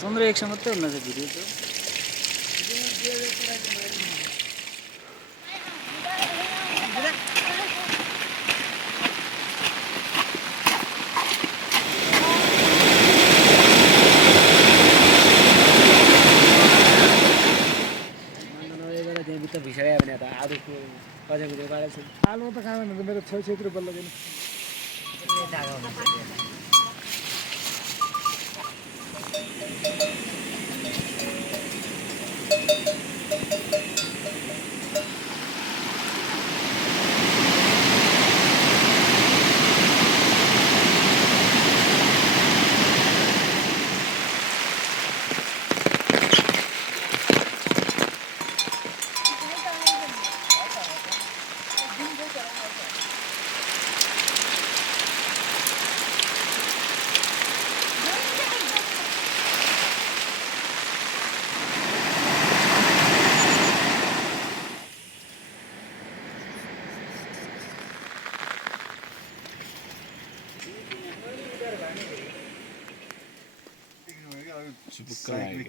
चन्द्र एक मात्रै हुन छ भिडियो त त्यहाँभित्र भिसायो भने त आलु कजाको गाडेको छु आलु त कहाँ भन्नु मेरो छेउछेउतिर बल्ल गएन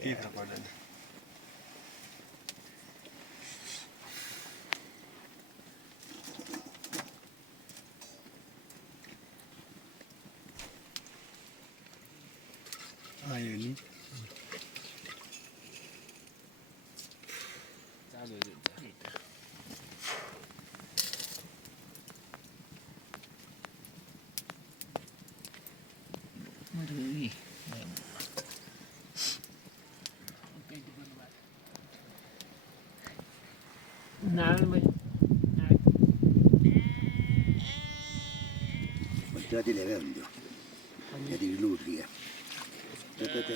केही थाहा पर्दैन आयो नि Jadi level dia. Jadi lur dia. Teta.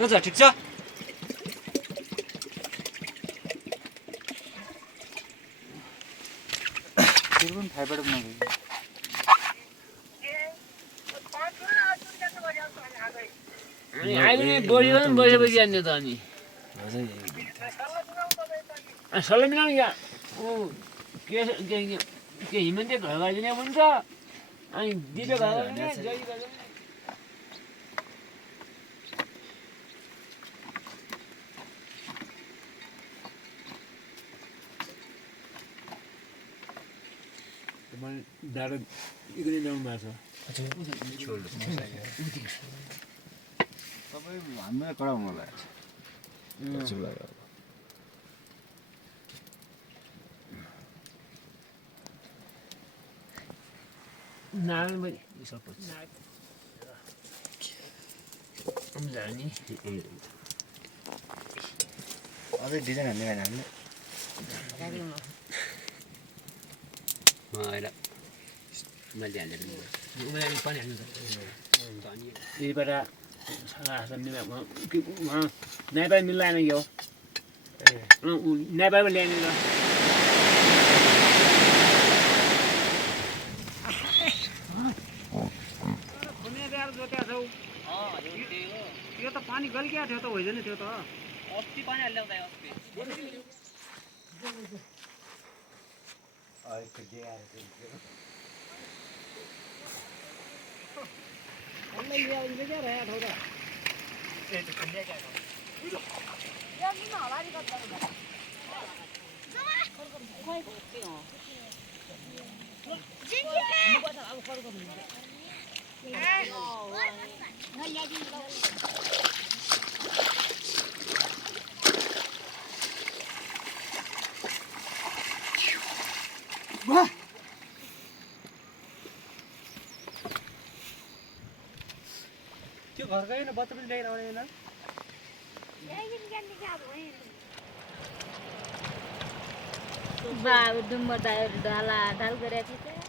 रोजा ठीक छ तिरुवन फाइबर बनाउनु अनि अहिले नै बोलियो नि बसेपछि जाने त अनि सल्लाह मिलाउनु क्या के हिमन्ते घर गरिदिने हुन्छ अनि दिदो घर गरिदिने जय गरिदिने डाँडो इग्ने ल्याउनु भएको तपाईँ हामीलाई कडा हुनु होला नारायण भाइ जाने अझै डिजाइन हान्ने भएन हामीले मैले हालेर उनीहरूले पनि हाल्नु यहीबाट नेपाली मिलाएन यो नेपालमा ल्याउने ल यो त पानी गल्किया थियो त होइन त्यो त अस्ति पानी हाल्दै अस्ति त्यो घर गएन बत्ती पनि ल्याएर आउँदैन बाबु डुम्बर दाइहरू ढाला ढाल गरेको थियो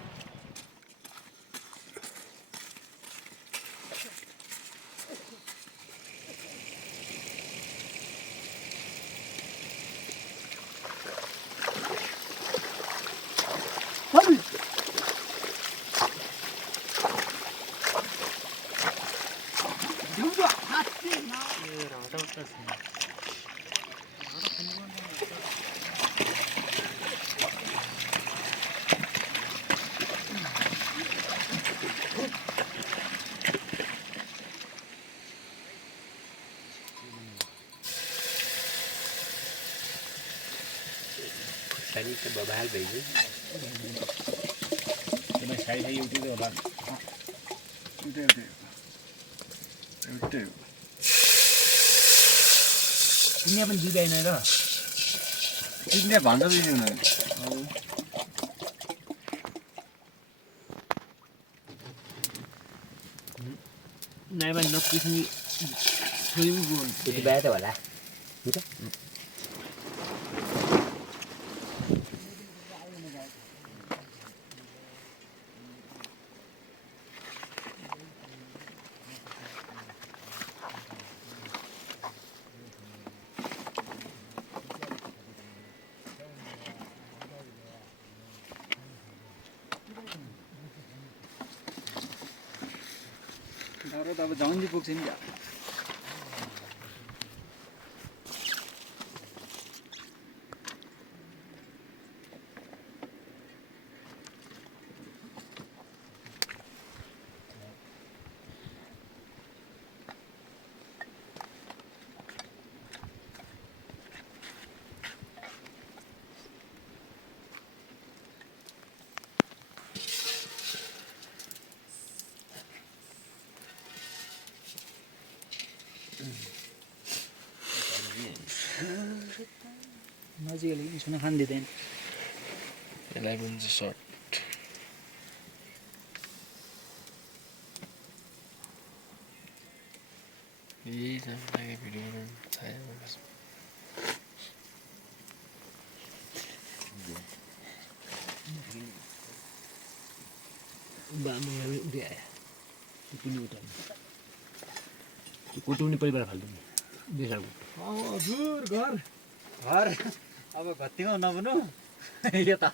Tadi ke bawah hal bayi. Cuma saya YouTube tu orang. एउटै हो Ini apa juga ini dah? किन्ने भन्छ दिनु न Nai ban nok kisni film gun. Itu bayar tu wala. Gitu? तर त अब झन्डी पुग्छ नि नजिक सुन खान दिँदैन यसलाई पनि चाहिँ सर्ट यही लागि भिडियो बनाउनु चाहियो Bamu yang dia ya. Punya utang. Kutu ni परिवार फाल्दो नि. देशहरुको. हजुर घर घर अब घत्तीमा नबनु यो त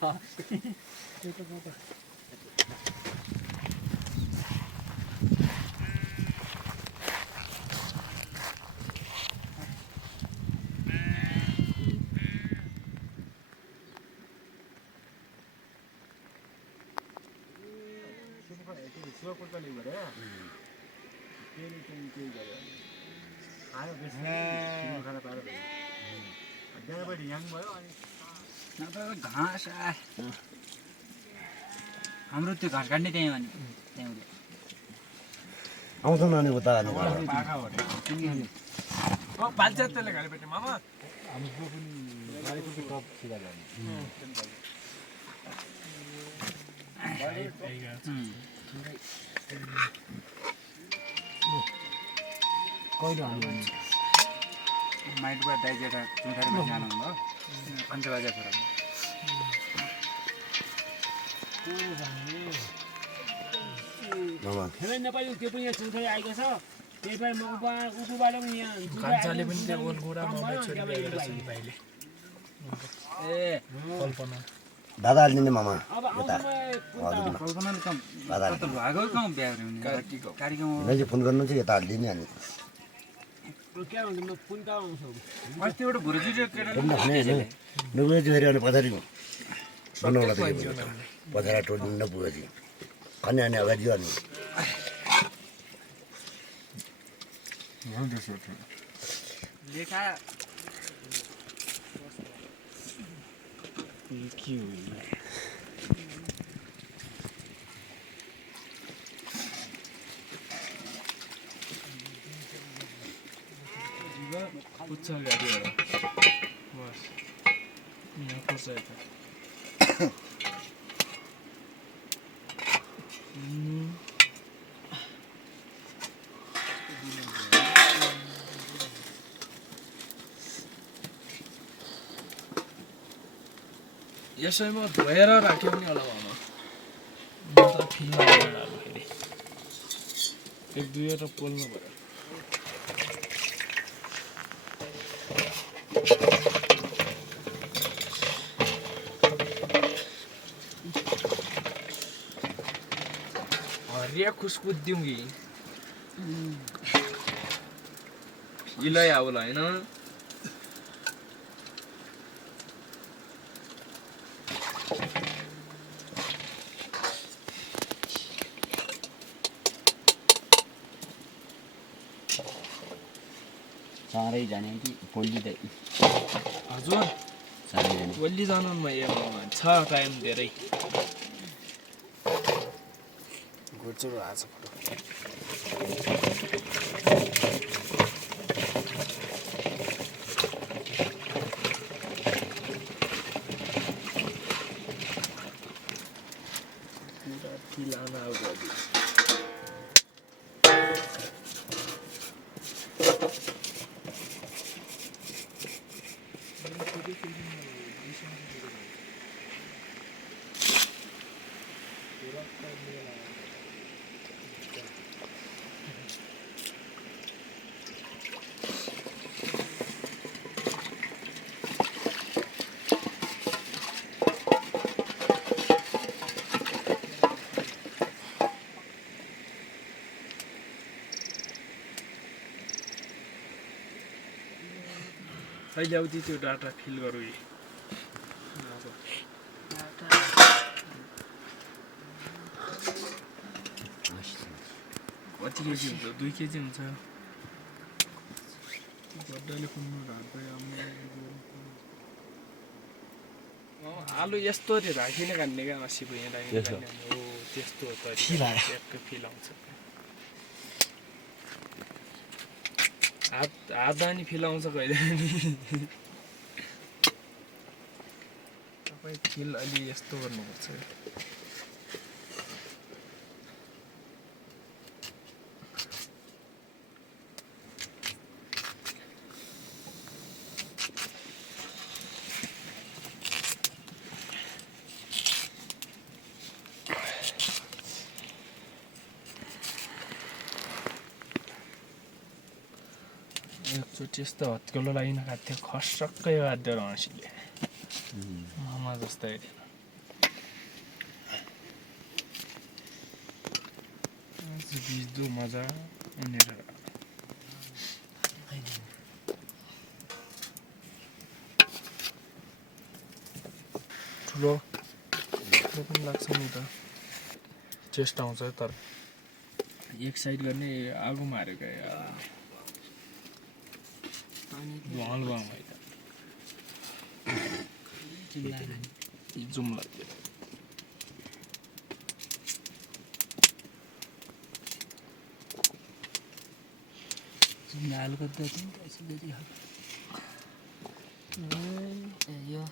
सोको त नि गरे केले चाहिँ केही गरे आयो बेसी खाना पाएर त्यहाँबाट याङ भयो अनि घाँस हाम्रो त्यो घाँस काट्ने त्यहीँ अनि त्यहाँ आउँछ न अनि उता अनि पाखा हो ओ पाल्छ त्यसले घरे बेटे मामा हाम्रो पनि गाडीको टप सिधा गर्ने कहिले आउनु माइटबाट दाइजेटा चुथारमा जानुभयो पञ्चबाजा छोरा मामा खेलै नेपाली त्यो पनि यहाँ चुथै आएको छ त्यही भएर म उबाट पनि यहाँ कान्छाले पनि त्यो ओलगुडा मकै छोरी ल्याएर छ नि भाइले ए कल्पना दादा हालिदिने मामा अब यता आउँछ कल्पनाले कम दादा कता भागो कहाँ बिहा गऱ्यो कार्यक्रम मैले फोन गर्नु चाहिँ यता हालिदिने अनि के भन्छ म फोन कहाँ आउँछु अस्ति एउटा भुरुजुरे केटा नुगुले चाहिँ फेरि अनि पछाडि बनाउला पछाडि टोल्नु नपुगेपछि अनि अनि अगाडि अनि लेखा के हो पुच्चा गाडी हो बस यहाँ पुच्चा यता यसैमा धोएर राख्यो पनि होला भनौँ म त फिल्डमा गएर अब फेरि एक दुईवटा पोल्नु भयो हरिया खुसबु दिउँ कि इलै आउला होइन साह्रै जाने कि पोल्ली त हजुर साह्रै जाने भोलि जानु छ टाइम धेरै घुर्चुरो आएको छ फिलाना आउँछ अहिले आउँदै त्यो डाटा फिल गरौँ कति केजी हुन्छ 2 केजी हुन्छ गड्डाले कुन्नु ढाड्दै आलु यस्तो राखिने खाने क्या असीको यहाँ राखिने हो त्यस्तो हो त ट्यापको फिल आउँछ हात दानी फिल आउँछ कहिले नि तपाईँ फिल अलि यस्तो गर्नुपर्छ एकचोटि यस्तो हत्केलो लागि नखाएको थियो खस्सक्कै बाध्य रहाँसीले मामा जस्तै भिज्दो मजा यहाँनिर ठुलो पनि लाग्छ नि त चेस्ट आउँछ तर एक साइड गर्ने आगो मारेको यार भल भयो मैले जुम्ला लाल करता है कैसे दे दिया यो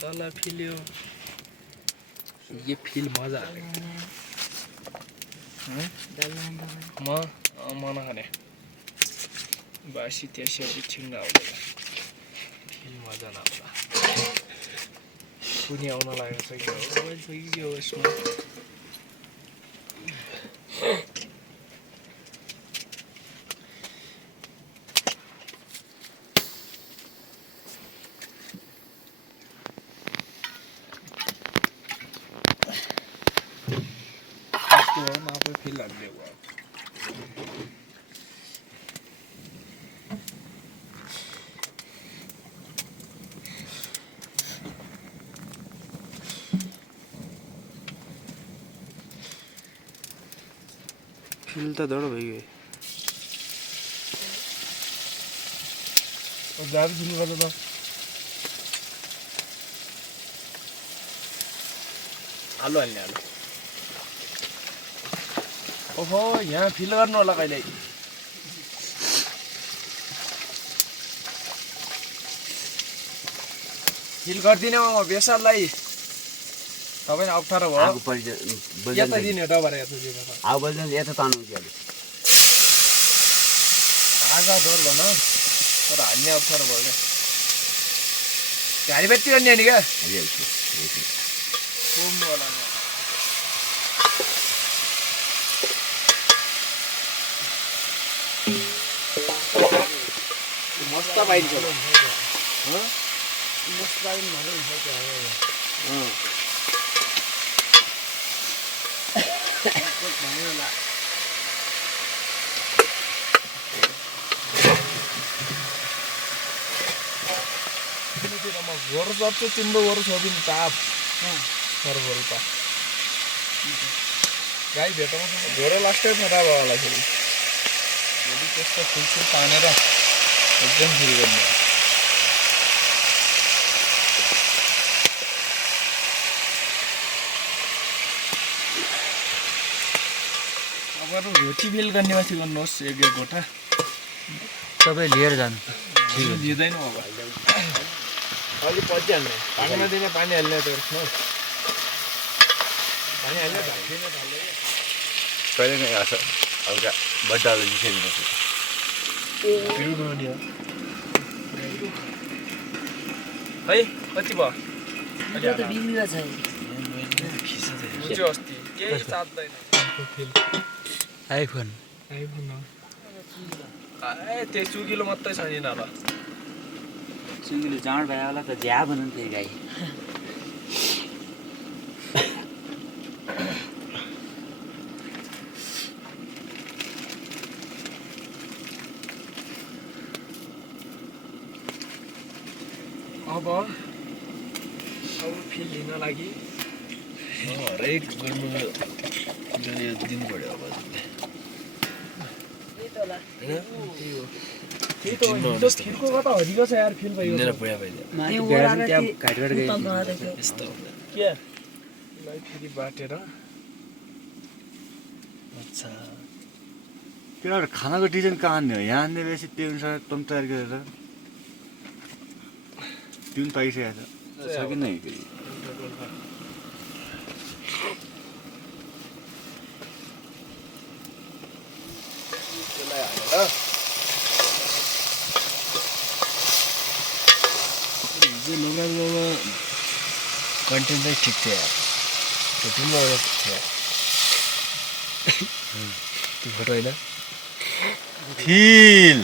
मसाला फिल्यो ये फिल मजा आयो म नखाने बासी त्यसरी छिङ्गा आउँदैन फिल मजा नआउँला कुनी आउन लागेको छ कि हो यसमा आफै फिल लाग्दै भयो फिल त दौड़ भइगयो गाडी दिनु गर्दा त आलु हाल्ने आलु ओहो यहाँ फिल गर्नु होला कहिले फिल गर्दिनँ म बेसारलाई तपाईँ अप्ठ्यारो भयो यता दिने डबर यता दिनु आगो बल्दैन यता तान्नु कि आगा डर भन तर हाल्ने अप्ठ्यारो भयो क्या घारी बेटी गर्ने नि क्या सोम्नु होला मस्त पाइन्छ मस्त पाइन भने हुन्छ घोर सक्छ तिम्रो घोर छोपिन ताप सर्वल्पा गाई भेटौँ घोरो लास्टै खराब होला फेरि भोलि त्यस्तो फुलफुल तानेर एकदम फिल गर्ने अब रोटी फिल गर्ने माथि गर्नुहोस् एक गोटा तपाईँ लिएर जानु लिँदैन अब अलि पछि हाल्ने पानीमा दिने पानी हाल्ने त पानी हाल्ने कहिले नै हल्का बड्डाले जिसेर्नुपर्छ है कति भयो त बिग्रिरहेको छ बुझ्यो अस्ति केही साध्दैन आइफोन ए त्यही चुकिलो मात्रै छ नि ल सुँगुले जाँड भयो होला त झ्या भनौँ त्यो गाई अब फिल लिन लागि हरेक गर्नु दिनु पऱ्यो अब त्यही त फिलको कता हरिको छ यार फिल भयो यस्तो के फेरि बाटेर अच्छा त्यो खानाको डिजाइन कहाँ हान्ने हो यहाँ हान्ने बेसी त्यो अनुसार एकदम तयार गरेर त्यो पनि पाइसकेको छ कि नै हिजो नगरमा कन्टेन्ट चाहिँ ठिक थियो यार होटेलमा थियो त्यो फोटो होइन फिल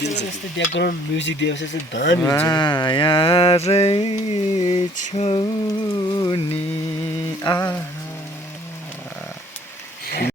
यस्तो ब्याकग्राउन्ड म्युजिक दिएपछि चाहिँ दामी हुन्छ माया रै छौ नि